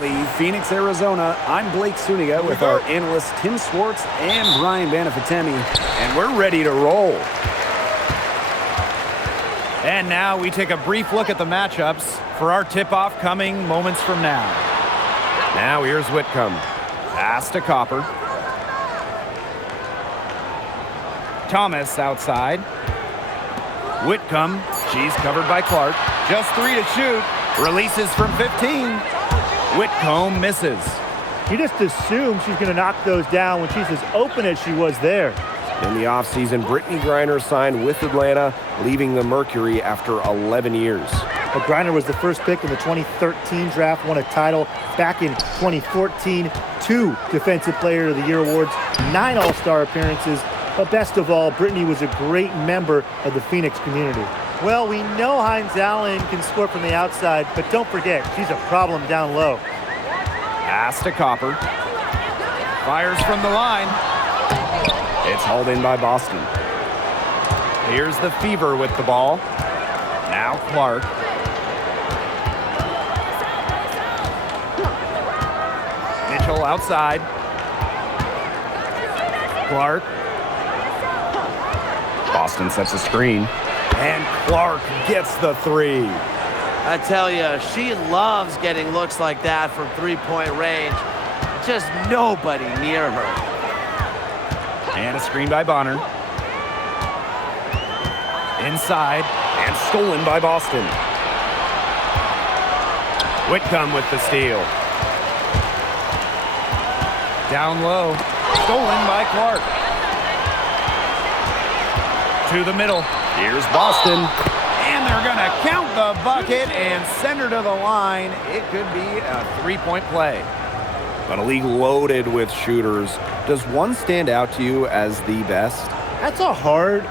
Phoenix, Arizona. I'm Blake Suniga with our analysts Tim Swartz and Brian Banafitemi, and we're ready to roll. And now we take a brief look at the matchups for our tip-off coming moments from now. Now here's Whitcomb. Pass to Copper. Thomas outside. Whitcomb, she's covered by Clark. Just 3 to shoot. Releases from 15. Whitcomb misses. You just assume she's going to knock those down when she's as open as she was there. In the offseason, Brittany Griner signed with Atlanta, leaving the Mercury after 11 years. But Griner was the first pick in the 2013 draft, won a title back in 2014, 2 Defensive Player of the Year awards, 9 All-Star appearances. But best of all, Brittany was a great member of the Phoenix community. Well, we know Hines Allen can score from the outside, but don't forget, she's a problem down low. Pass to Copper. Fires from the line. It's hauled in by Boston. Here's the Fever with the ball. Now Clark. Mitchell outside. Clark. Boston sets a screen. And Clark gets the 3. I tell you, she loves getting looks like that from three-point range. Just nobody near her. And a screen by Bonner. Inside. And stolen by Boston. Whitcomb with the steal. Down low. Stolen by Clark. To the middle. Here's Boston. And they're going to count the bucket and send her to the line. It could be a 3-point play. But a league loaded with shooters. Does one stand out to you as the best? That's a hard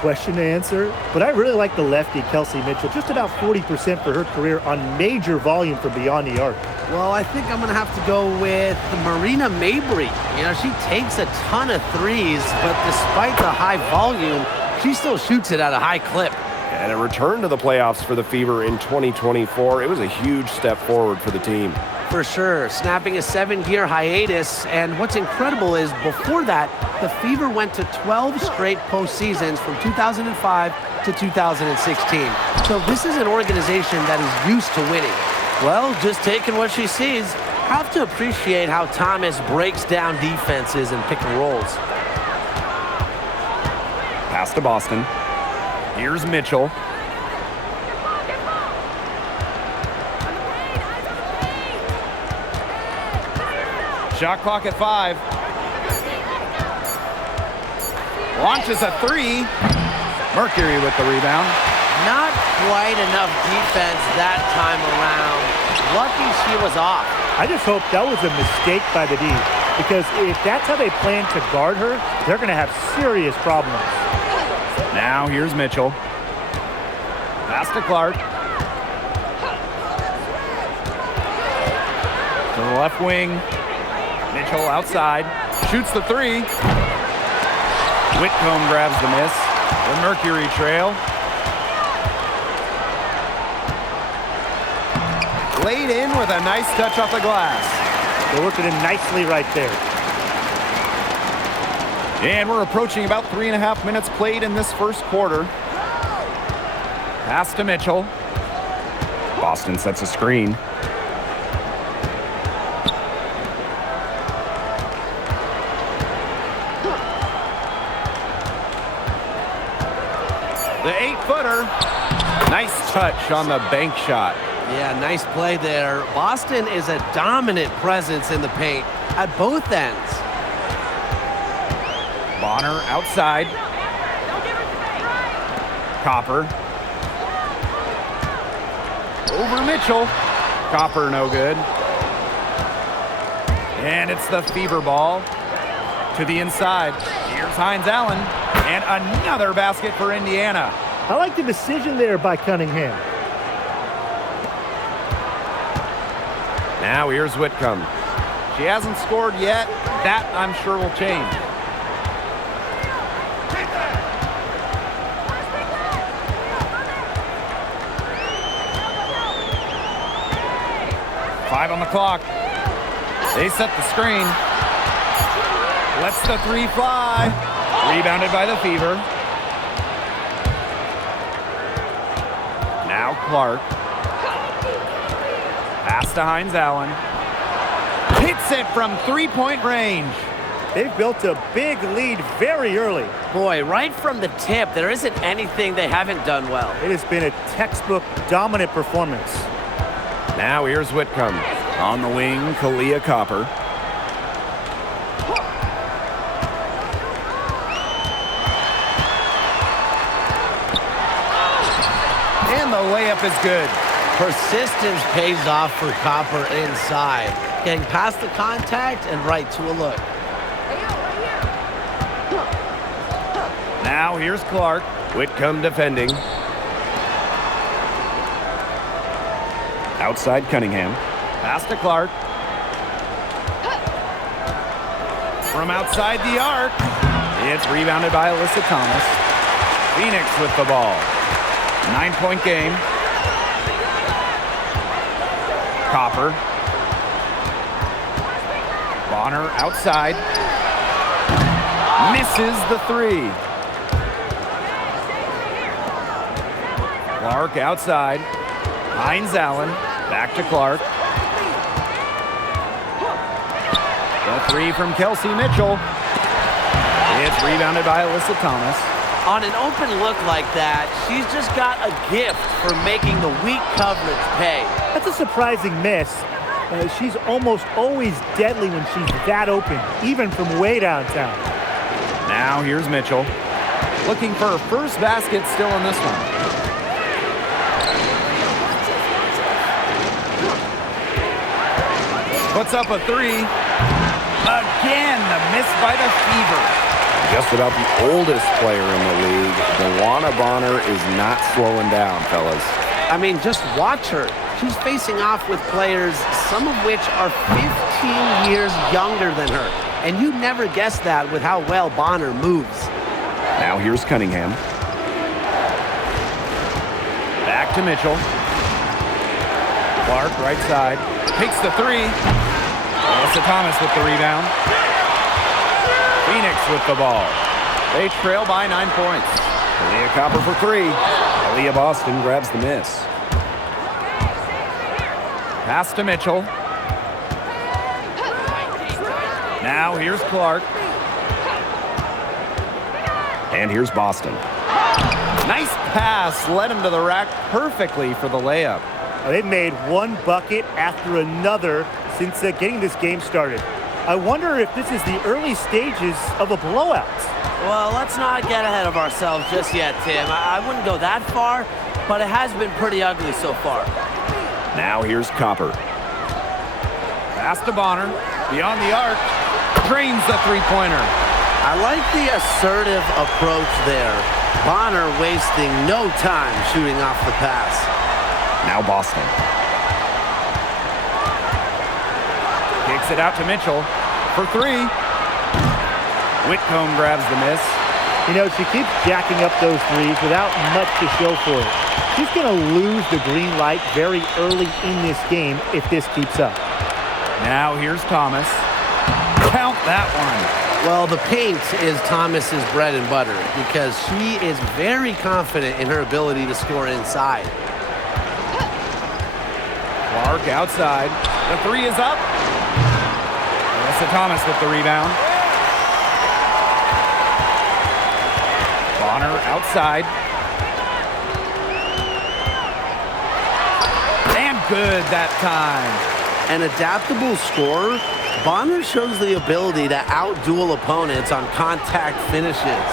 question to answer, but I really like the lefty, Kelsey Mitchell. Just about 40% for her career on major volume from beyond the arc. Well, I think I'm going to have to go with Marina Mabry. You know, she takes a ton of threes, but despite the high volume, she still shoots it at a high clip. And a return to the playoffs for the Fever in 2024. It was a huge step forward for the team. For sure, snapping a 7-year hiatus. And what's incredible is before that, the Fever went to 12 straight postseasons from 2005 to 2016. So this is an organization that is used to winning. Well, just taking what she sees, have to appreciate how Thomas breaks down defenses and pick and rolls. Pass to Boston. Here's Mitchell. Shot clock at 5. Launches a 3. Mercury with the rebound. Not quite enough defense that time around. Lucky she was off. I just hope that was a mistake by the D, because if that's how they plan to guard her, they're going to have serious problems. Now here's Mitchell. Pass to Clark. To the left wing. Mitchell outside. Shoots the 3. Whitcomb grabs the miss. The Mercury trail. Laid in with a nice touch off the glass. They're working in nicely right there. And we're approaching about 3.5 minutes played in this first quarter. Pass to Mitchell. Boston sets a screen. The 8-footer. Nice touch on the bank shot. Yeah, nice play there. Boston is a dominant presence in the paint at both ends. Bonner outside. Copper. Over Mitchell. Copper no good. And it's the Fever ball to the inside. Here's Hines Allen. And another basket for Indiana. I like the decision there by Cunningham. Now here's Whitcomb. She hasn't scored yet. That, I'm sure, will change. 5 on the clock. They set the screen. Lets the 3 fly. Rebounded by the Fever. Now Clark. Pass to Hines Allen. Hits it from three-point range. They've built a big lead very early. Boy, right from the tip, there isn't anything they haven't done well. It has been a textbook dominant performance. Now here's Whitcomb. On the wing, Kalia Copper. And the layup is good. Persistence pays off for Copper inside. Getting past the contact and right to a look. Now here's Clark. Whitcomb defending. Outside Cunningham. Pass to Clark. From outside the arc. It's rebounded by Alyssa Thomas. Phoenix with the ball. 9-point game. Copper. Bonner outside. Misses the 3. Clark outside. Hines Allen. Back to Clark. The 3 from Kelsey Mitchell. It's rebounded by Alyssa Thomas. On an open look like that, she's just got a gift for making the weak coverage pay. That's a surprising miss. She's almost always deadly when she's that open, even from way downtown. Now here's Mitchell. Looking for her first basket still in this one. Puts up a 3. Again, the miss by the Fever. Just about the oldest player in the league. DeWanna Bonner is not slowing down, fellas. I mean, just watch her. She's facing off with players, some of which are 15 years younger than her. And you'd never guess that with how well Bonner moves. Now here's Cunningham. Back to Mitchell. Clark, right side. Takes the 3. Alyssa Thomas with the rebound. Phoenix with the ball. They trail by 9 points. Kalia Copper for 3. Aaliyah Boston grabs the miss. Pass to Mitchell. Now here's Clark. And here's Boston. Nice pass. Led him to the rack perfectly for the layup. They've made one bucket after another since getting this game started. I wonder if this is the early stages of a blowout. Well, let's not get ahead of ourselves just yet, Tim. I wouldn't go that far, but it has been pretty ugly so far. Now here's Copper. Pass to Bonner. Beyond the arc. Drains the three-pointer. I like the assertive approach there. Bonner wasting no time shooting off the pass. Now Boston. Kicks it out to Mitchell for 3. Whitcomb grabs the miss. You know, she keeps jacking up those threes without much to show for it. She's going to lose the green light very early in this game if this keeps up. Now here's Thomas. Count that one. Well, the paint is Thomas's bread and butter because she is very confident in her ability to score inside. Clark outside. The 3 is up. Alyssa Thomas with the rebound. Bonner outside. And good that time. An adaptable scorer, Bonner shows the ability to outduel opponents on contact finishes.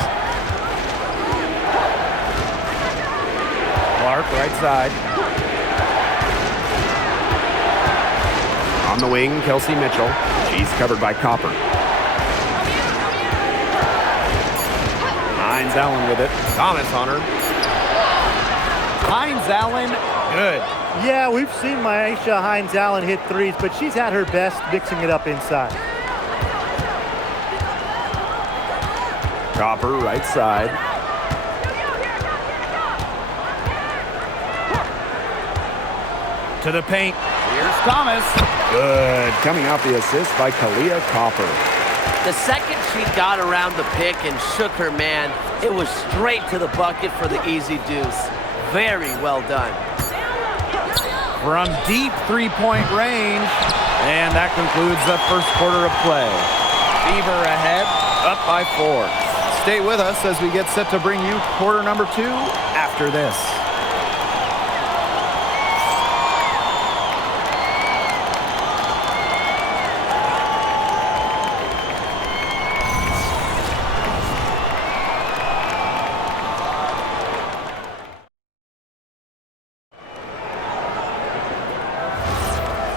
Clark right side. On the wing, Kelsey Mitchell. She's covered by Copper. Hines Allen with it. Thomas on her. Hines Allen, good. Yeah, we've seen Myisha Hines Allen hit threes, but she's had her best mixing it up inside. Copper right side. To the paint. Here's Thomas. Good. Coming off the assist by Kalia Copper. The second she got around the pick and shook her man, it was straight to the bucket for the easy deuce. Very well done. From deep three-point range. And that concludes the first quarter of play. Fever ahead, up by 4. Stay with us as we get set to bring you quarter number 2 after this.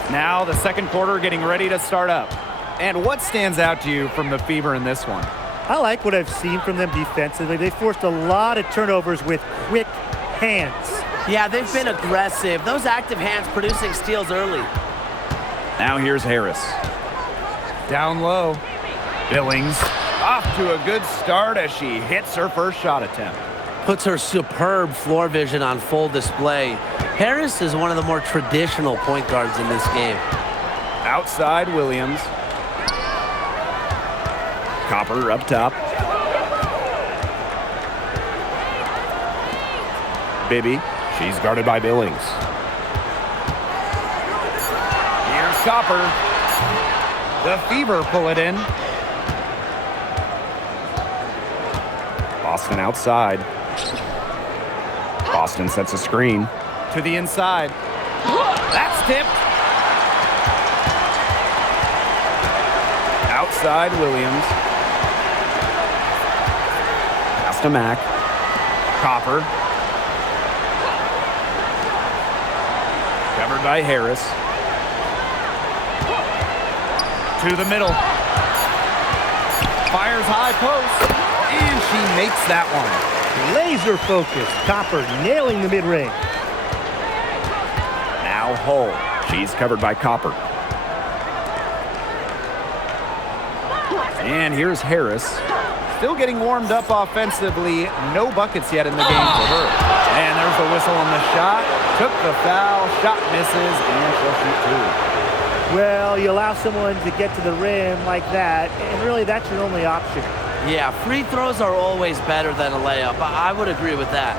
Now the second quarter getting ready to start up. And what stands out to you from the Fever in this one? I like what I've seen from them defensively. They forced a lot of turnovers with quick hands. Yeah, they've been aggressive. Those active hands producing steals early. Now here's Harris. Down low. Billings off to a good start as she hits her first shot attempt. Puts her superb floor vision on full display. Harris is one of the more traditional point guards in this game. Outside Williams. Copper up top. Bibby, she's guarded by Billings. Here's Copper. The Fever pull it in. Boston outside. Boston sets a screen. To the inside. That's tipped. Outside Williams. Pass to Mack. Copper. Covered by Harris. To the middle. Fires high post. And she makes that one. Laser focus. Copper nailing the mid-range. Now Hull. She's covered by Copper. And here's Harris. Still getting warmed up offensively. No buckets yet in the game for her. And there's the whistle on the shot. Took the foul. Shot misses. And she'll shoot 2. Well, you allow someone to get to the rim like that, and really that's your only option. Yeah, free throws are always better than a layup. I would agree with that.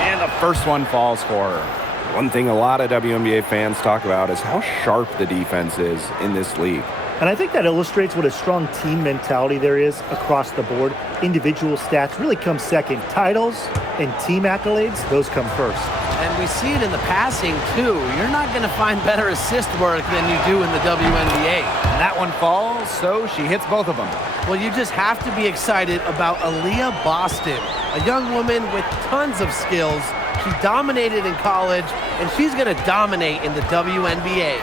And the first one falls for her. One thing a lot of WNBA fans talk about is how sharp the defense is in this league. And I think that illustrates what a strong team mentality there is across the board. Individual stats really come second. Titles and team accolades, those come first. And we see it in the passing, too. You're not going to find better assist work than you do in the WNBA. And that one falls, so she hits both of them. Well, you just have to be excited about Aaliyah Boston, a young woman with tons of skills. She dominated in college, and she's going to dominate in the WNBA.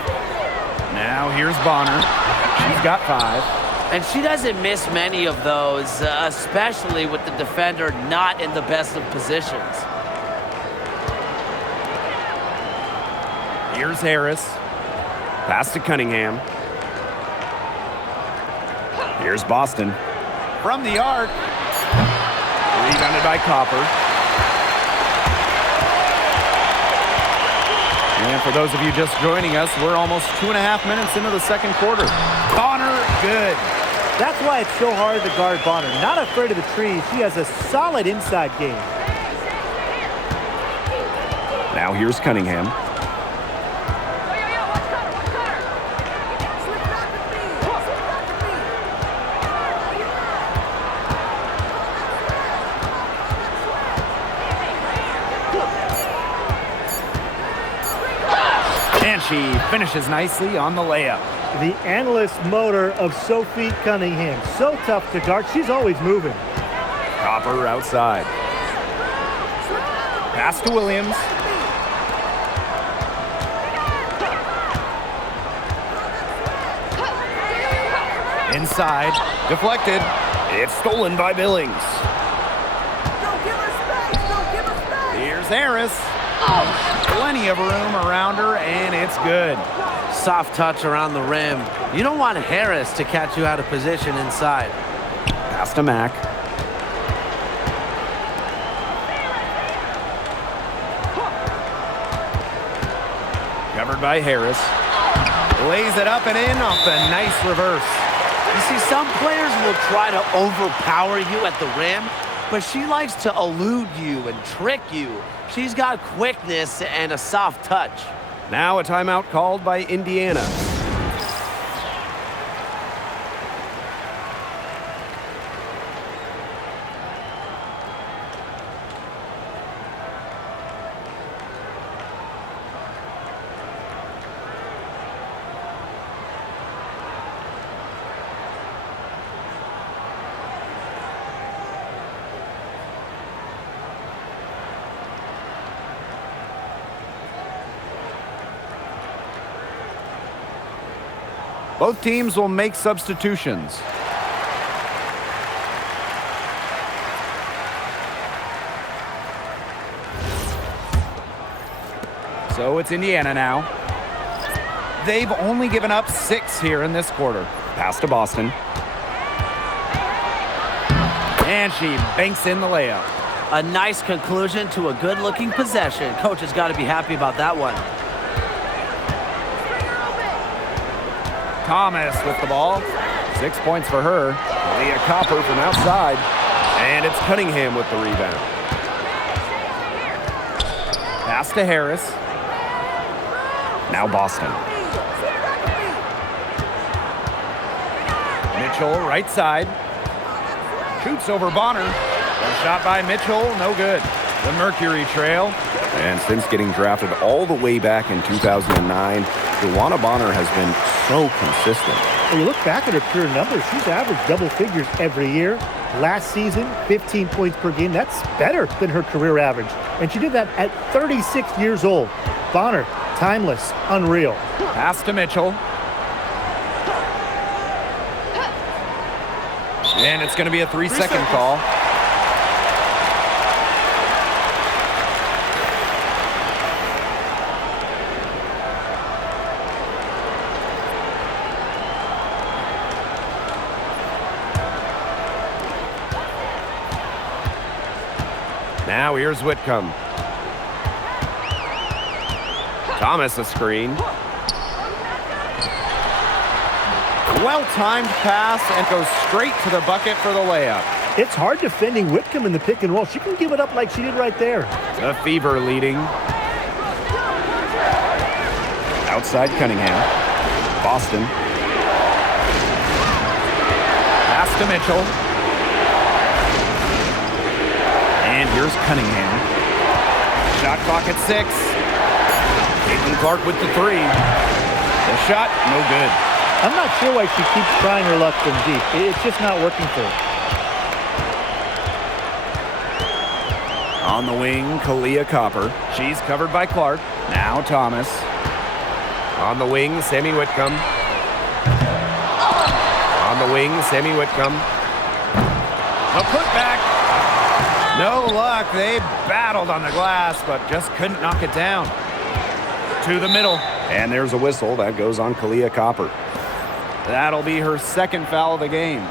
Now here's Bonner. She's got 5. And she doesn't miss many of those, especially with the defender not in the best of positions. Here's Harris. Pass to Cunningham. Here's Boston. From the arc. Rebounded by Copper. And for those of you just joining us, we're almost 2.5 minutes into the second quarter. Bonner, good. That's why it's so hard to guard Bonner. Not afraid of the trees. She has a solid inside game. Now here's Cunningham. And she finishes nicely on the layup. The analyst motor of Sophie Cunningham. So tough to guard. She's always moving. Copper outside. Pass to Williams. Inside. Deflected. It's stolen by Billings. Here's Harris. Plenty of room around her, and it's good. Soft touch around the rim. You don't want Harris to catch you out of position inside. Pass to Mack. Covered by Harris. Lays it up and in off the nice reverse. You see, some players will try to overpower you at the rim, but she likes to elude you and trick you. She's got quickness and a soft touch. Now a timeout called by Indiana. Both teams will make substitutions. So it's Indiana now. They've only given up 6 here in this quarter. Pass to Boston. And she banks in the layup. A nice conclusion to a good-looking possession. Coach has got to be happy about that one. Thomas with the ball. 6 points for her. Leah Copper from outside. And it's Cunningham with the rebound. Pass to Harris. Now Boston. Mitchell, right side. Shoots over Bonner. A shot by Mitchell, no good. The Mercury trail. And since getting drafted all the way back in 2009, DeWanna Bonner has been so consistent. When you look back at her career numbers, she's averaged double figures every year. Last season, 15 points per game. That's better than her career average. And she did that at 36 years old. Bonner, timeless, unreal. Pass to Mitchell. And it's going to be a 3-second call. Now here's Whitcomb. Thomas a screen. Well-timed pass and goes straight to the bucket for the layup. It's hard defending Whitcomb in the pick and roll. She can give it up like she did right there. The Fever leading. Outside Cunningham. Boston. Pass to Mitchell. And here's Cunningham. Shot clock at 6. Caitlin Clark with the 3. The shot, no good. I'm not sure why she keeps trying her luck from deep. It's just not working for her. On the wing, Kalia Copper. She's covered by Clark. Now Thomas. On the wing, Sammy Whitcomb. On the wing, Sammy Whitcomb. A putback. No luck. They battled on the glass, but just couldn't knock it down. To the middle. And there's a whistle. That goes on Kalia Copper. That'll be her second foul of the game.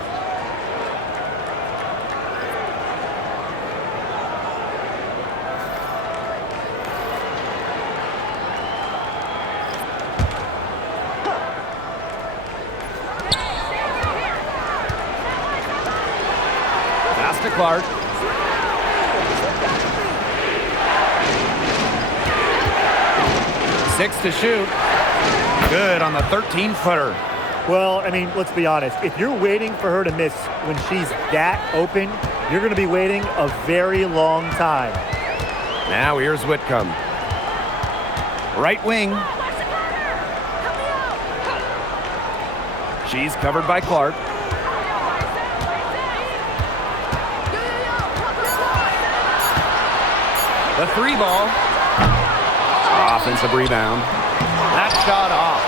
Pass to Clark. Six to shoot. Good on the 13-footer. Well, I mean, let's be honest. If you're waiting for her to miss when she's that open, you're going to be waiting a very long time. Now here's Whitcomb. Right wing. She's covered by Clark. The 3 ball. Offensive rebound. That shot off.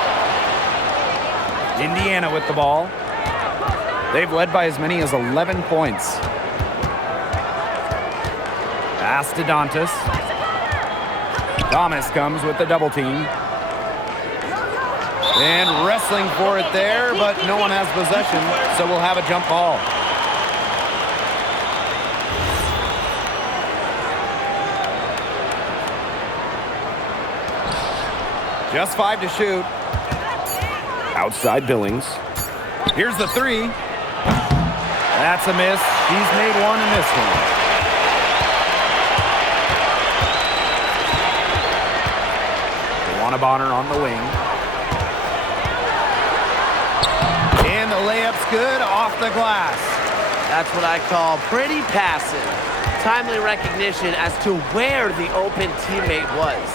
Indiana with the ball. They've led by as many as 11 points. Pass to Dantas. Thomas comes with the double team. And wrestling for it there, but no one has possession, so we'll have a jump ball. Just 5 to shoot. Outside Billings. Here's the three. That's a miss. She's made one and missed one. Bonner on the wing. And the layup's good off the glass. That's what I call pretty passive. Timely recognition as to where the open teammate was.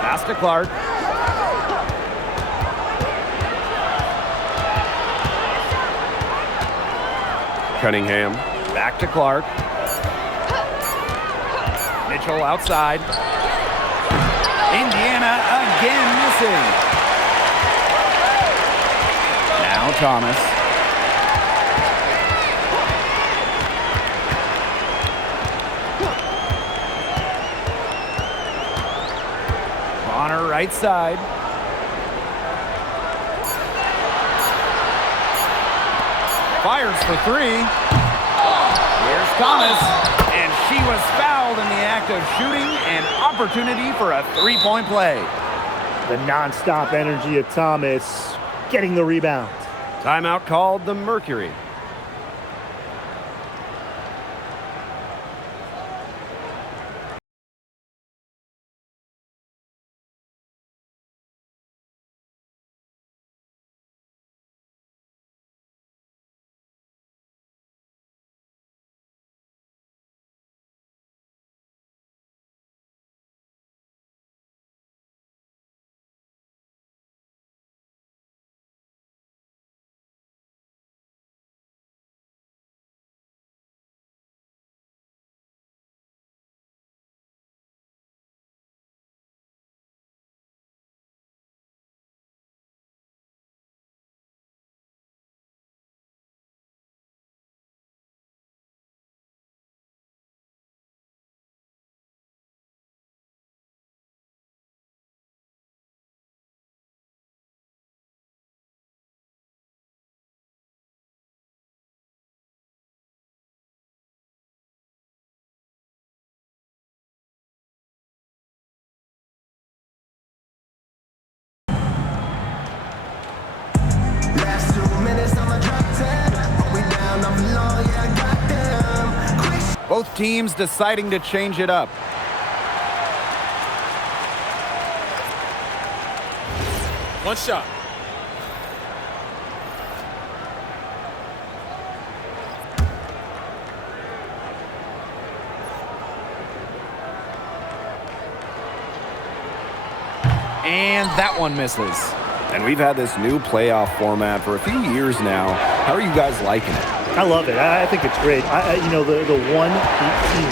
Pass to Clark. Cunningham. Back to Clark. Mitchell outside. Indiana again missing. Now Thomas. Bonner right side. Fires for three. Here's Thomas. And she was fouled in the act of shooting. An opportunity for a three-point play. The nonstop energy of Thomas getting the rebound. Timeout called the Mercury. Both teams deciding to change it up. One shot. And that one misses. And we've had this new playoff format for a few years now. How are you guys liking it? I love it. I think it's great. You know, the 1-18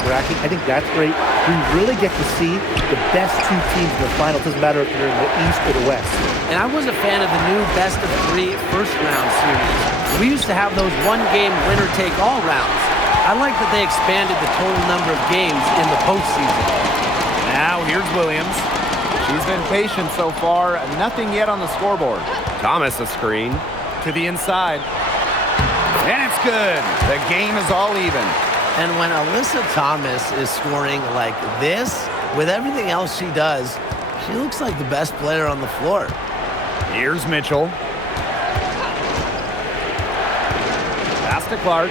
bracket, I think that's great. We really get to see the best two teams in the final. It doesn't matter if you're in the East or the West. And I was a fan of the new best-of-3 first-round series. We used to have those one-game winner-take-all rounds. I like that they expanded the total number of games in the postseason. Now here's Williams. She's been patient so far. Nothing yet on the scoreboard. Thomas a screen. To the inside. And it's good. The game is all even. And when Alyssa Thomas is scoring like this, with everything else she does, she looks like the best player on the floor. Here's Mitchell. Pass to Clark.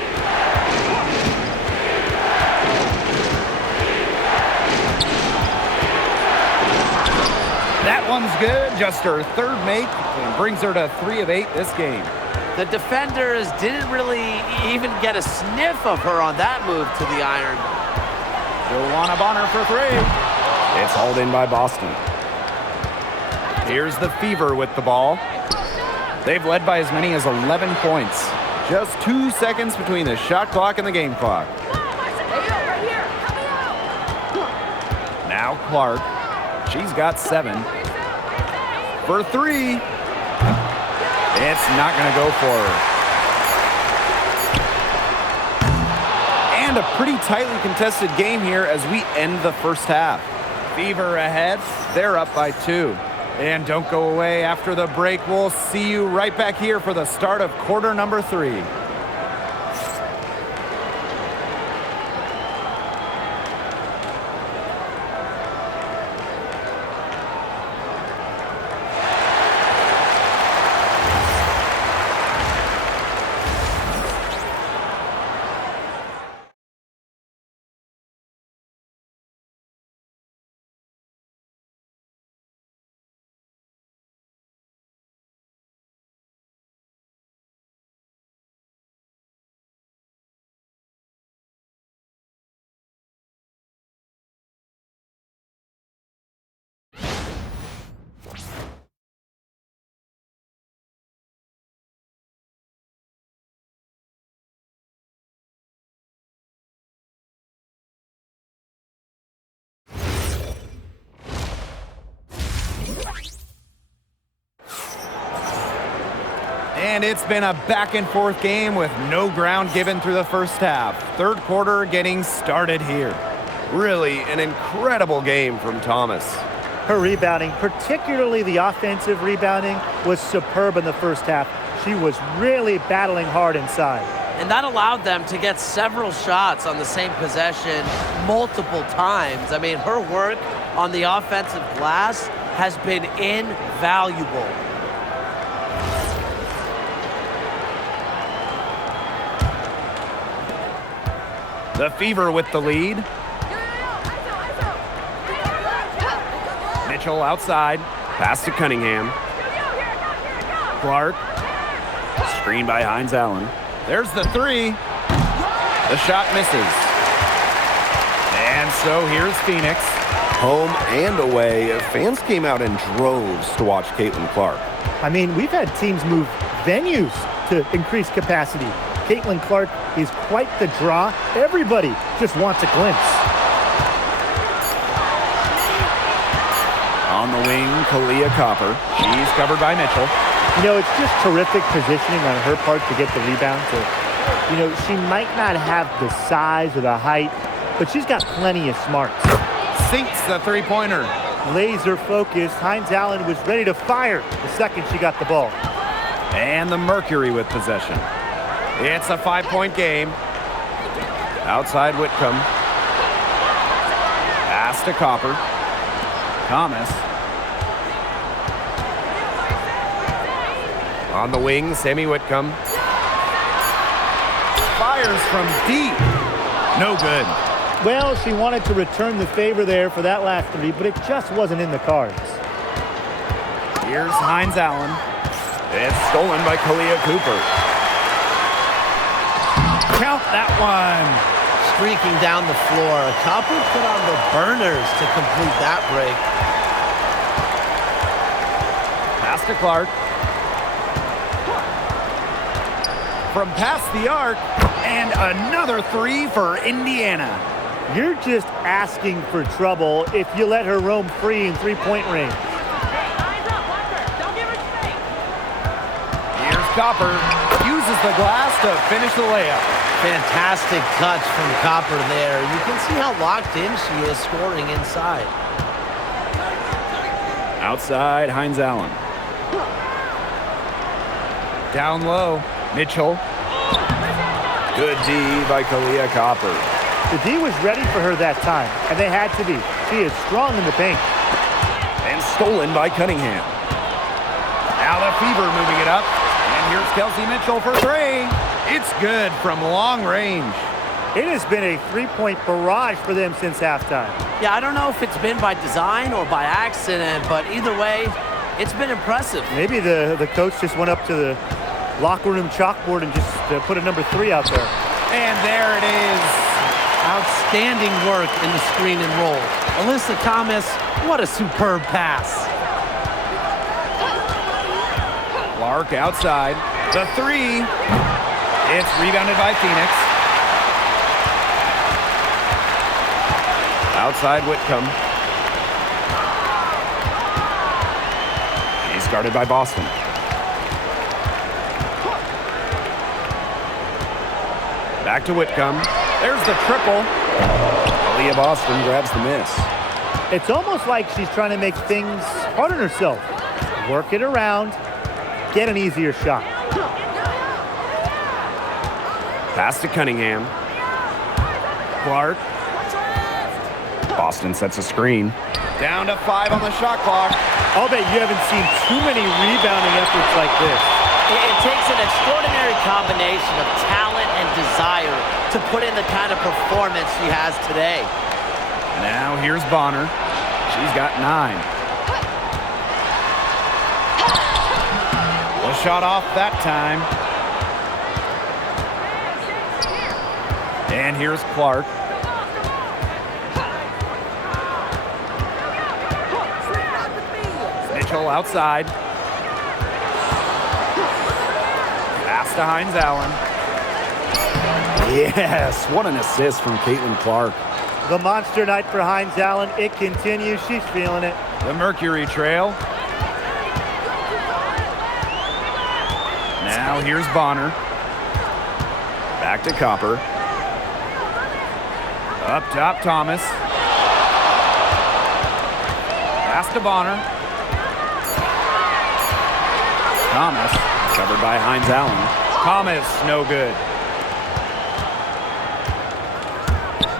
That one's good. Just her third make and brings her to 3 of 8 this game. The defenders didn't really even get a sniff of her on that move to the iron. Joanna Bonner for 3. It's hauled in by Boston. Here's the Fever with the ball. They've led by as many as 11 points. Just 2 seconds between the shot clock and the game clock. Now Clark. She's got 7. For 3. It's not going to go for her. And a pretty tightly contested game here as we end the first half. Fever ahead. They're up by 2. And don't go away after the break. We'll see you right back here for the start of quarter number 3. And it's been a back-and-forth game with no ground given through the first half. Third quarter getting started here. Really an incredible game from Thomas. Her rebounding, particularly the offensive rebounding, was superb in the first half. She was really battling hard inside. And that allowed them to get several shots on the same possession multiple times. I mean, her work on the offensive glass has been invaluable. The Fever with the lead. Mitchell outside. Pass to Cunningham. Clark. Screen by Hines Allen. There's the 3. The shot misses. And so here's Phoenix. Home and away, fans came out in droves to watch Caitlin Clark. I mean, we've had teams move venues to increase capacity. Caitlin Clark is quite the draw. Everybody just wants a glimpse. On the wing, Kalia Copper. She's covered by Mitchell. You know, it's just terrific positioning on her part to get the rebound. So, you know, she might not have the size or the height, but she's got plenty of smarts. Sinks the three-pointer. Laser focused. Hines Allen was ready to fire the second she got the ball. And the Mercury with possession. It's a 5-point game. Outside Whitcomb. Pass to Copper. Thomas. On the wing, Sammy Whitcomb. Fires from deep. No good. Well, she wanted to return the favor there for that last 3, but it just wasn't in the cards. Here's Hines Allen. It's stolen by Kalia Cooper. Count that one. Streaking down the floor. Copper put on the burners to complete that break. Pass to Clark. From past the arc, and another 3 for Indiana. You're just asking for trouble if you let her roam free in three-point range. Here's Copper. Uses the glass to finish the layup. Fantastic touch from Copper there. You can see how locked in she is scoring inside. Outside, Hines Allen. Down low, Mitchell. Good D by Kalia Copper. The D was ready for her that time, and they had to be. She is strong in the paint. And stolen by Cunningham. Now the Fever moving it up. And here's Kelsey Mitchell for 3. It's good from long range. It has been a three-point barrage for them since halftime. Yeah, I don't know if it's been by design or by accident, but either way, it's been impressive. Maybe the coach just went up to the locker room chalkboard and just put a number 3 out there. And there it is. Outstanding work in the screen and roll. Alyssa Thomas, what a superb pass. Clark outside. The 3. It's rebounded by Phoenix. Outside Whitcomb. He's guarded by Boston. Back to Whitcomb. There's the triple. Aaliyah Boston grabs the miss. It's almost like she's trying to make things hard on herself. Work it around, get an easier shot. Pass to Cunningham. Clark. Boston sets a screen. Down to 5 on the shot clock. I'll bet you haven't seen too many rebounding efforts like this. It takes an extraordinary combination of talent and desire to put in the kind of performance she has today. Now here's Bonner. She's got 9. The shot off that time. And here's Clark. Mitchell outside. Pass to Hines Allen. Yes, what an assist from Caitlin Clark. The monster night for Hines Allen. It continues. She's feeling it. The Mercury trail. Now here's Bonner. Back to Copper. Up top, Thomas. Pass to Bonner. Thomas. Covered by Hines Allen. Thomas, no good.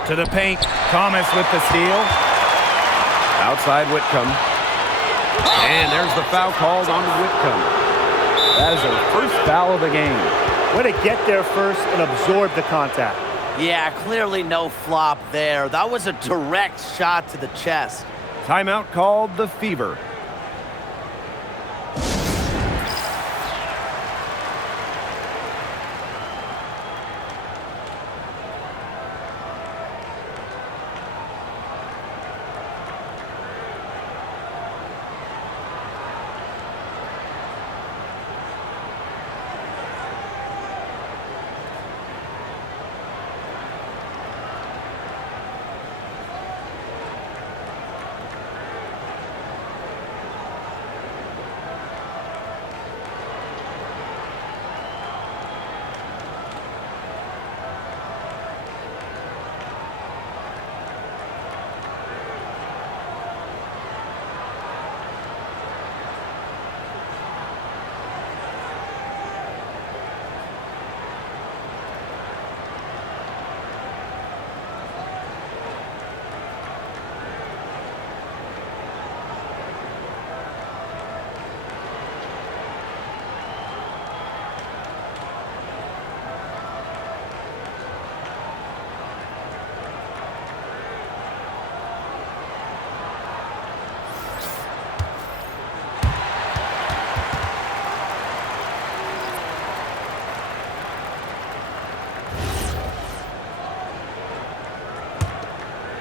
To the paint. Thomas with the steal. Outside Whitcomb. And there's the foul called on Whitcomb. That is her first foul of the game. Way to get there first and absorb the contact. Yeah, clearly no flop there. That was a direct shot to the chest. Timeout called the Fever.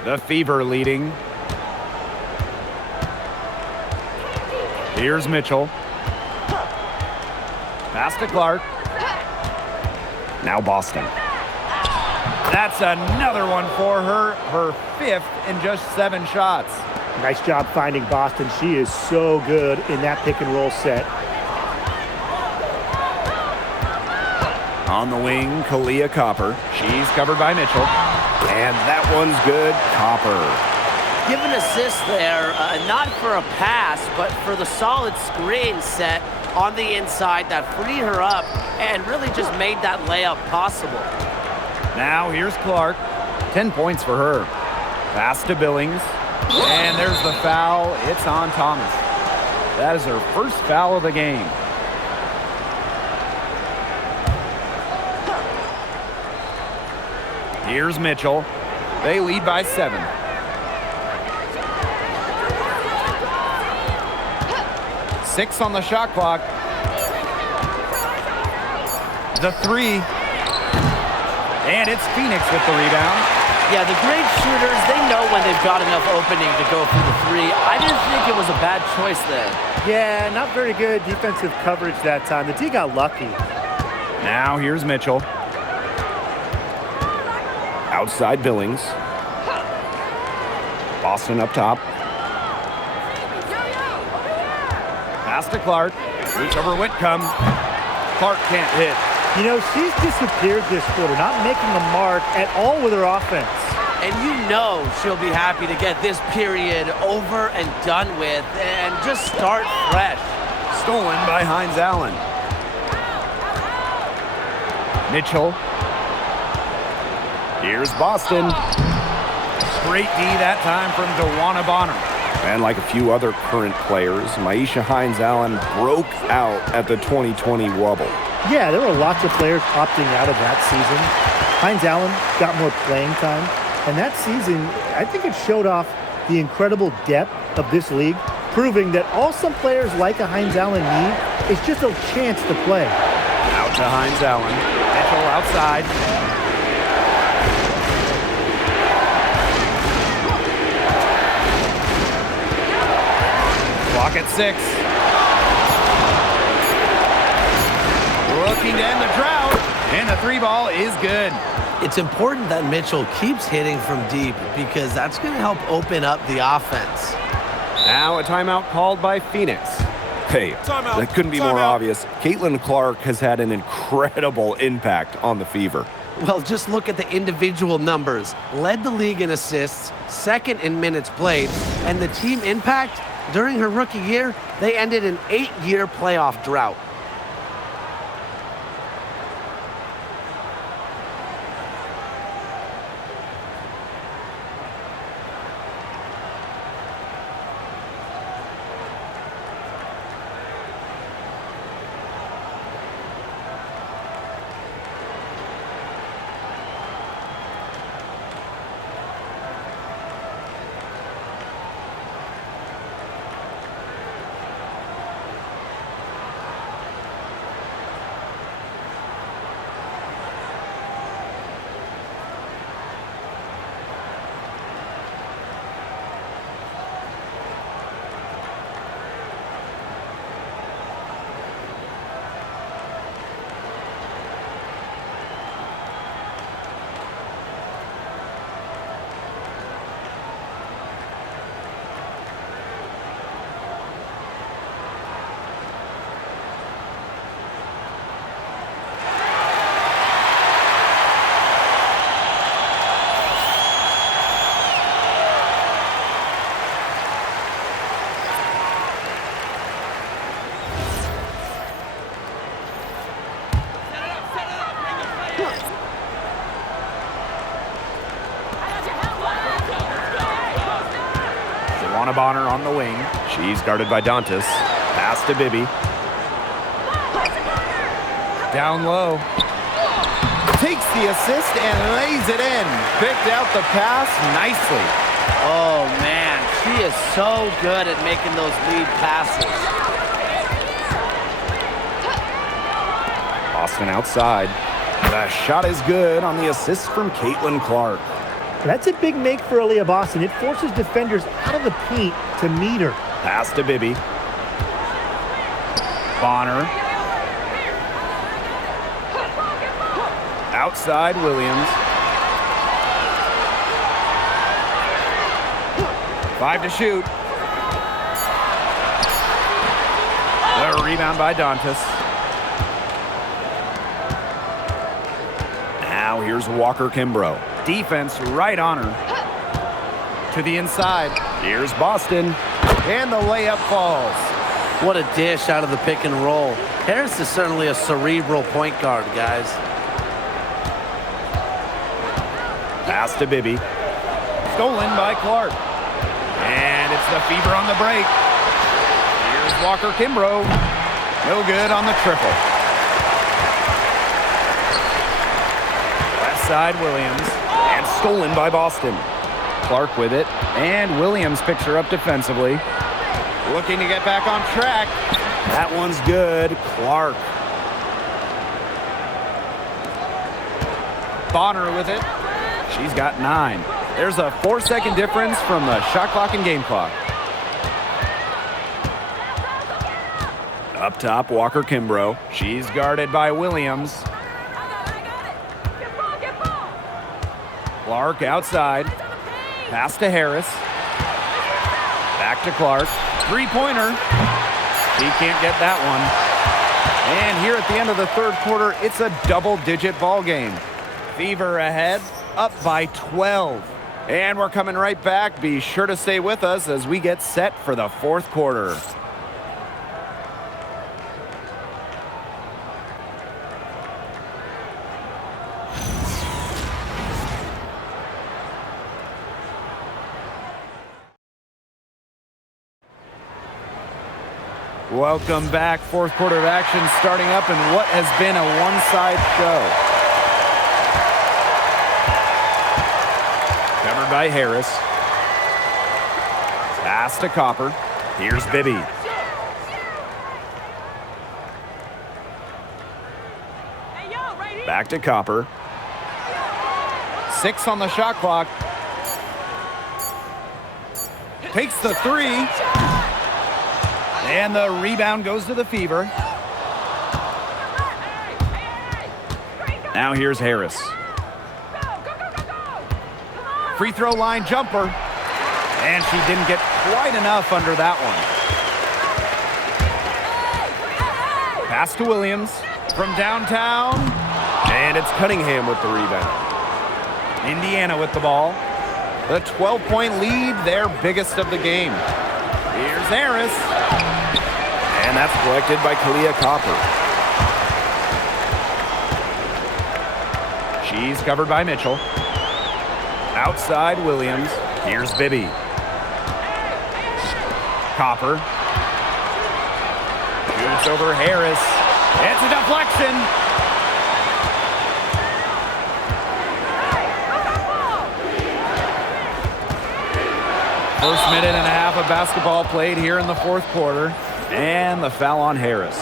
The Fever leading. Here's Mitchell. Pass to Clark. Now Boston. That's another one for her. Her 5th in just 7 shots. Nice job finding Boston. She is so good in that pick and roll set. On the wing, Kalia Copper. She's covered by Mitchell. And that one's good. Copper. Give an assist there, not for a pass, but for the solid screen set on the inside that freed her up and really just made that layup possible. Now here's Clark. 10 points for her. Pass to Billings. And there's the foul. It's on Thomas. That is her first foul of the game. Here's Mitchell. They lead by 7. Six on the shot clock. The 3. And it's Phoenix with the rebound. Yeah, the great shooters, they know when they've got enough opening to go for the 3. I didn't think it was a bad choice there. Yeah, not very good defensive coverage that time. The D got lucky. Now here's Mitchell. Outside Billings. Boston up top. Pass to Clark. Reach over Whitcomb. Clark can't hit. You know, she's disappeared this quarter, not making a mark at all with her offense. And you know she'll be happy to get this period over and done with and just start fresh. Stolen by Hines Allen. Mitchell. Here's Boston. Great D that time from DeWanna Bonner. And like a few other current players, Maisha Hines Allen broke out at the 2020 Wubble. Yeah, there were lots of players opting out of that season. Hines Allen got more playing time. And that season, I think it showed off the incredible depth of this league, proving that all some players like a Hines Allen need is just a chance to play. Out to Hines Allen. Mitchell outside. Clock at 6. Looking to end the drought. And the 3 ball is good. It's important that Mitchell keeps hitting from deep because that's going to help open up the offense. Now a timeout called by Phoenix. Hey, that couldn't be more obvious. Caitlin Clark has had an incredible impact on the Fever. Well, just look at the individual numbers. Led the league in assists, second in minutes played, and the team impact during her rookie year, they ended an 8-year playoff drought. DeWanna Bonner on the wing. She's guarded by Dantas. Pass to Bibby. Down low. Takes the assist and lays it in. Picked out the pass nicely. Oh, man. She is so good at making those lead passes. Boston outside. The shot is good on the assist from Caitlin Clark. That's a big make for Aaliyah Boston. It forces defenders out of the paint to meet her. Pass to Bibby. Bonner. Outside Williams. 5 to shoot. The rebound by Dantas. Now here's Walker Kimbrough. Defense right on her. To the inside. Here's Boston. And the layup falls. What a dish out of the pick and roll. Harris is certainly a cerebral point guard, guys. Pass to Bibby. Stolen by Clark. And it's the Fever on the break. Here's Walker Kimbrough. No good on the triple. Left side Williams. And stolen by Boston. Clark with it. And Williams picks her up defensively. Looking to get back on track. That one's good. Clark. Bonner with it. She's got 9. There's a 4-second difference from the shot clock and game clock. Up top, Walker Kimbrough. She's guarded by Williams. Clark outside. Pass to Harris. Back to Clark. Three-pointer. He can't get that one. And here at the end of the third quarter, it's a double-digit ball game. Fever ahead, up by 12. And we're coming right back. Be sure to stay with us as we get set for the fourth quarter. Welcome back. Fourth quarter of action starting up in what has been a one-side show. Covered by Harris. Pass to Copper. Here's Bibby. Back to Copper. 6 on the shot clock. Takes the 3. And the rebound goes to the Fever. Now here's Harris. Free throw line jumper. And she didn't get quite enough under that one. Pass to Williams from downtown. And it's Cunningham with the rebound. Indiana with the ball. The 12-point lead, their biggest of the game. Here's Harris. And that's collected by Kalia Copper. She's covered by Mitchell. Outside Williams. Here's Bibby. Copper. Shoots over Harris. It's a deflection. First minute and a half of basketball played here in the fourth quarter. And the foul on Harris.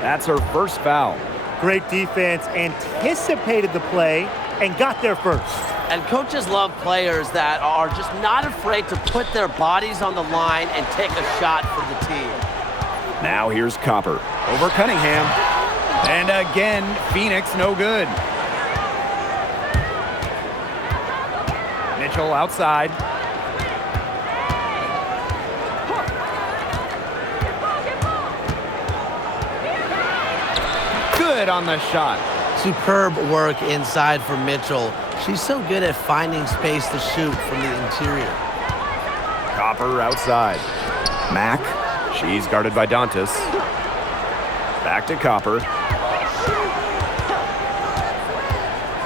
That's her first foul. Great defense, anticipated the play, and got there first. And coaches love players that are just not afraid to put their bodies on the line and take a shot for the team. Now here's Copper over Cunningham. And again, Phoenix no good. Mitchell outside. Good on the shot. Superb work inside for Mitchell. She's so good at finding space to shoot from the interior. Copper outside. Mack. She's guarded by Dantas. Back to Copper.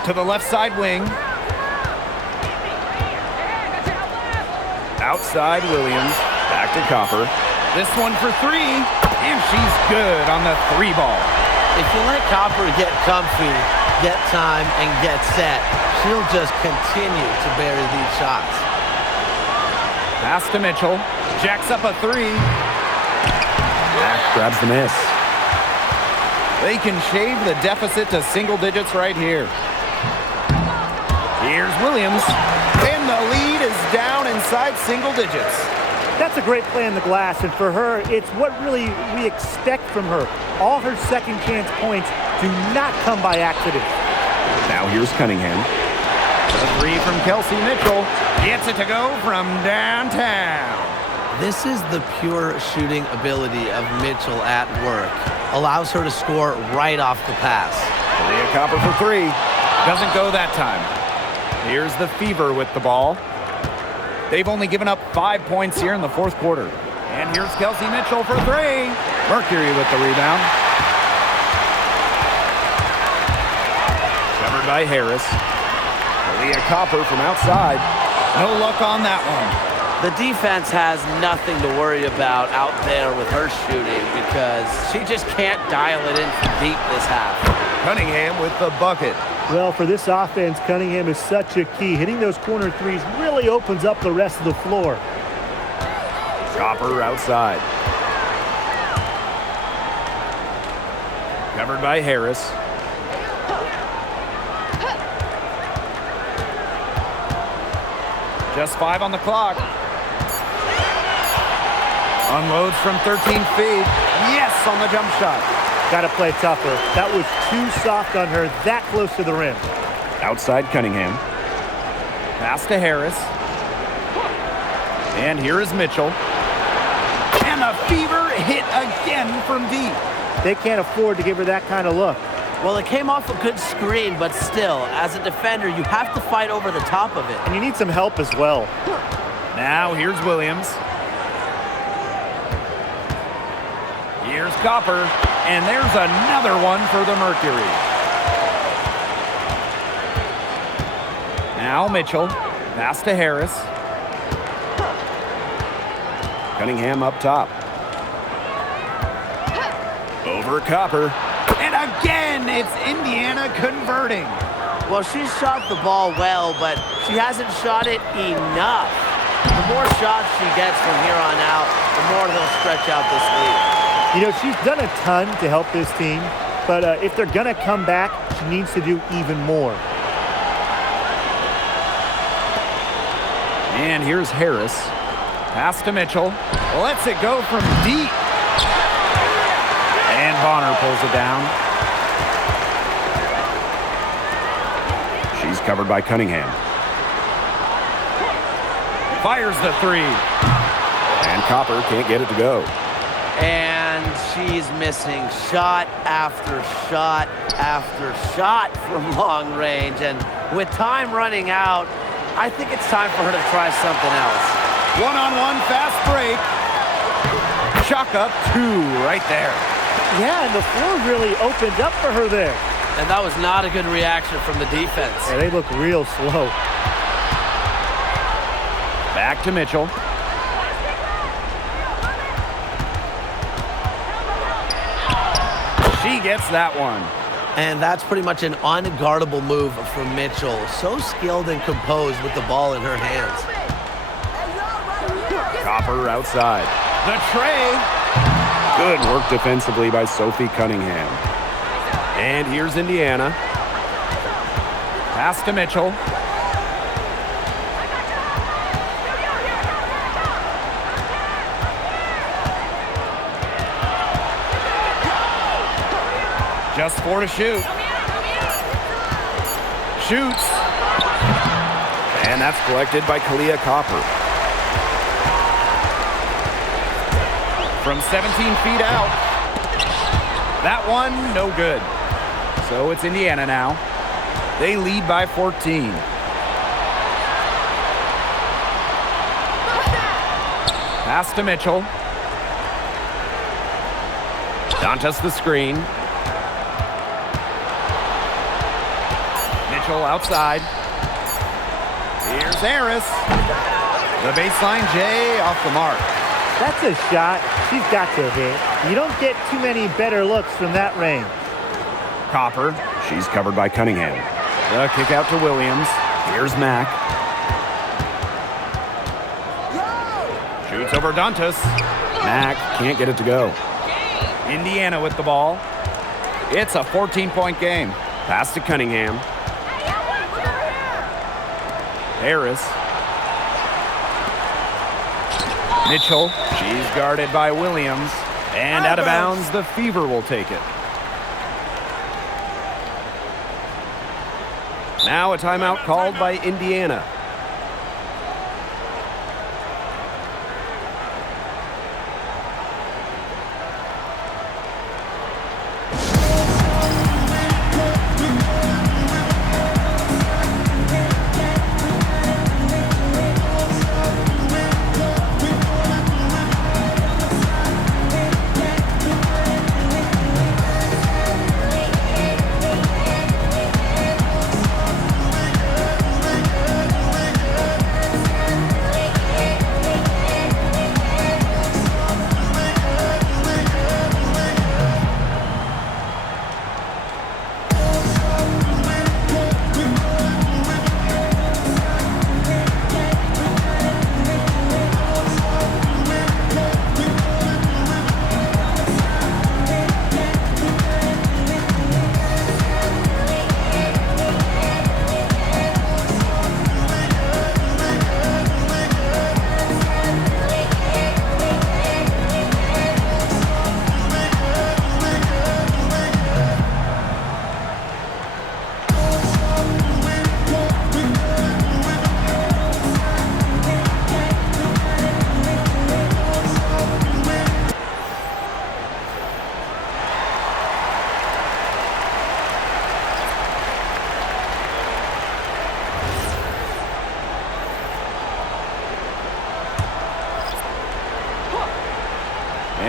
To the left side wing. Outside Williams. Back to Copper. This one for 3. And she's good on the 3 ball. If you let Copper get comfy, get time, and get set, she'll just continue to bury these shots. Pass to Mitchell. Jacks up a 3. Mack grabs the miss. They can shave the deficit to single digits right here. Here's Williams. And the lead is down inside single digits. That's a great play on the glass, and for her, it's what really we expect from her. All her second chance points do not come by accident. Now here's Cunningham. The 3 from Kelsey Mitchell. Gets it to go from downtown. This is the pure shooting ability of Mitchell at work. Allows her to score right off the pass. Kalia Copper for 3. Doesn't go that time. Here's the Fever with the ball. They've only given up 5 points here in the fourth quarter. And here's Kelsey Mitchell for 3. Mercury with the rebound. Covered by Harris. Kalia Copper from outside. No luck on that one. The defense has nothing to worry about out there with her shooting because she just can't dial it in from deep this half. Cunningham with the bucket. Well, for this offense, Cunningham is such a key. Hitting those corner threes really opens up the rest of the floor. Copper outside. Covered by Harris. Just 5 on the clock. Unloads from 13 feet. Yes, on the jump shot. Got to play tougher. That was too soft on her, that close to the rim. Outside Cunningham. Pass to Harris. And here is Mitchell. And the Fever hit again from deep. They can't afford to give her that kind of look. Well, it came off a good screen, but still, as a defender, you have to fight over the top of it. And you need some help as well. Now here's Williams. Here's Copper, and there's another one for the Mercury. Now Mitchell, pass to Harris. Cunningham up top. Over Copper. And again, it's Indiana converting. Well, she shot the ball well, but she hasn't shot it enough. The more shots she gets from here on out, the more they'll stretch out this lead. You know, she's done a ton to help this team, but if they're going to come back, she needs to do even more. And here's Harris. Pass to Mitchell. Lets it go from deep. And Bonner pulls it down. She's covered by Cunningham. Fires the three. And Copper can't get it to go. And she's missing shot after shot after shot from long range. And with time running out, I think it's time for her to try something else. One-on-one fast break. Chalk up two right there. Yeah, and the floor really opened up for her there. And that was not a good reaction from the defense. Yeah, they look real slow. Back to Mitchell. She gets that one. And that's pretty much an unguardable move from Mitchell. So skilled and composed with the ball in her hands. Copper outside. The tray. Good work defensively by Sophie Cunningham. And here's Indiana. Pass to Mitchell. Just 4 to shoot. Shoots. And that's collected by Kalia Copper. From 17 feet out. That one, no good. So it's Indiana now. They lead by 14. Pass to Mitchell. Dantas the screen. Mitchell outside. Here's Harris. The baseline J off the mark. That's a shot she's got to hit. You don't get too many better looks from that range. Copper. She's covered by Cunningham. The kick out to Williams. Here's Mack. Shoots over Dantas. Mack can't get it to go. Indiana with the ball. It's a 14-point game. Pass to Cunningham. Harris. Mitchell. She's guarded by Williams. And out of bounds, the Fever will take it. Now a timeout called by Indiana.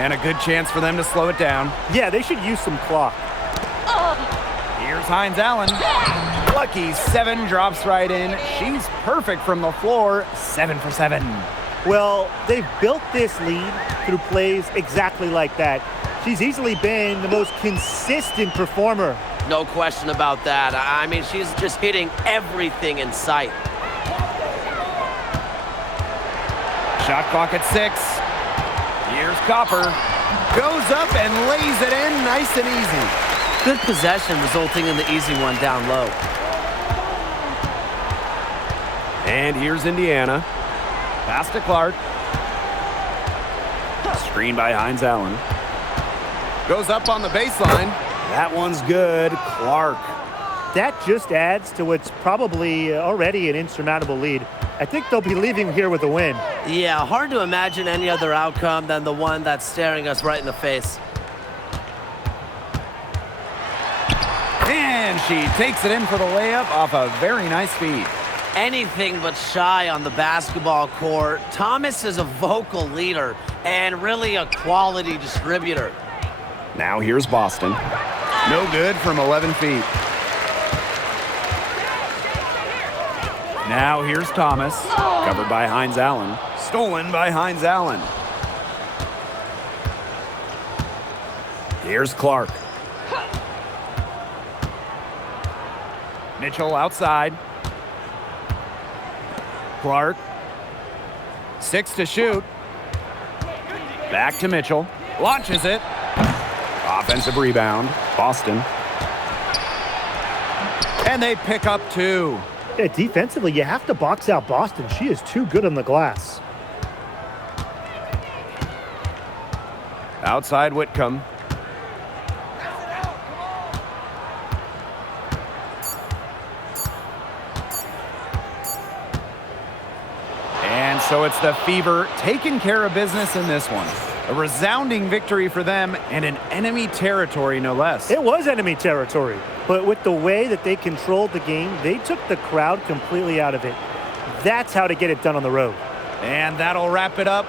And a good chance for them to slow it down. Yeah, they should use some clock. Here's Hines Allen. Lucky 7 drops right in. She's perfect from the floor. 7 for 7. Well, they've built this lead through plays exactly like that. She's easily been the most consistent performer. No question about that. I mean, she's just hitting everything in sight. Shot clock at 6. Here's Copper. Goes up and lays it in nice and easy. Good possession resulting in the easy one down low. And here's Indiana. Pass to Clark. Screen by Hines Allen. Goes up on the baseline. That one's good. Clark. That just adds to what's probably already an insurmountable lead. I think they'll be leaving here with a win. Yeah, hard to imagine any other outcome than the one that's staring us right in the face. And she takes it in for the layup off a very nice feed. Anything but shy on the basketball court. Thomas is a vocal leader and really a quality distributor. Now here's Boston. No good from 11 feet. Now here's Thomas. Covered by Hines Allen. Stolen by Hines Allen. Here's Clark. Mitchell outside. Clark. 6 to shoot. Back to Mitchell. Launches it. Offensive rebound. Boston. And they pick up 2. Yeah, defensively, you have to box out Boston. She is too good on the glass. Outside Whitcomb. And so it's the Fever taking care of business in this one. A resounding victory for them and in enemy territory, no less. It was enemy territory, but with the way that they controlled the game, they took the crowd completely out of it. That's how to get it done on the road. And that'll wrap it up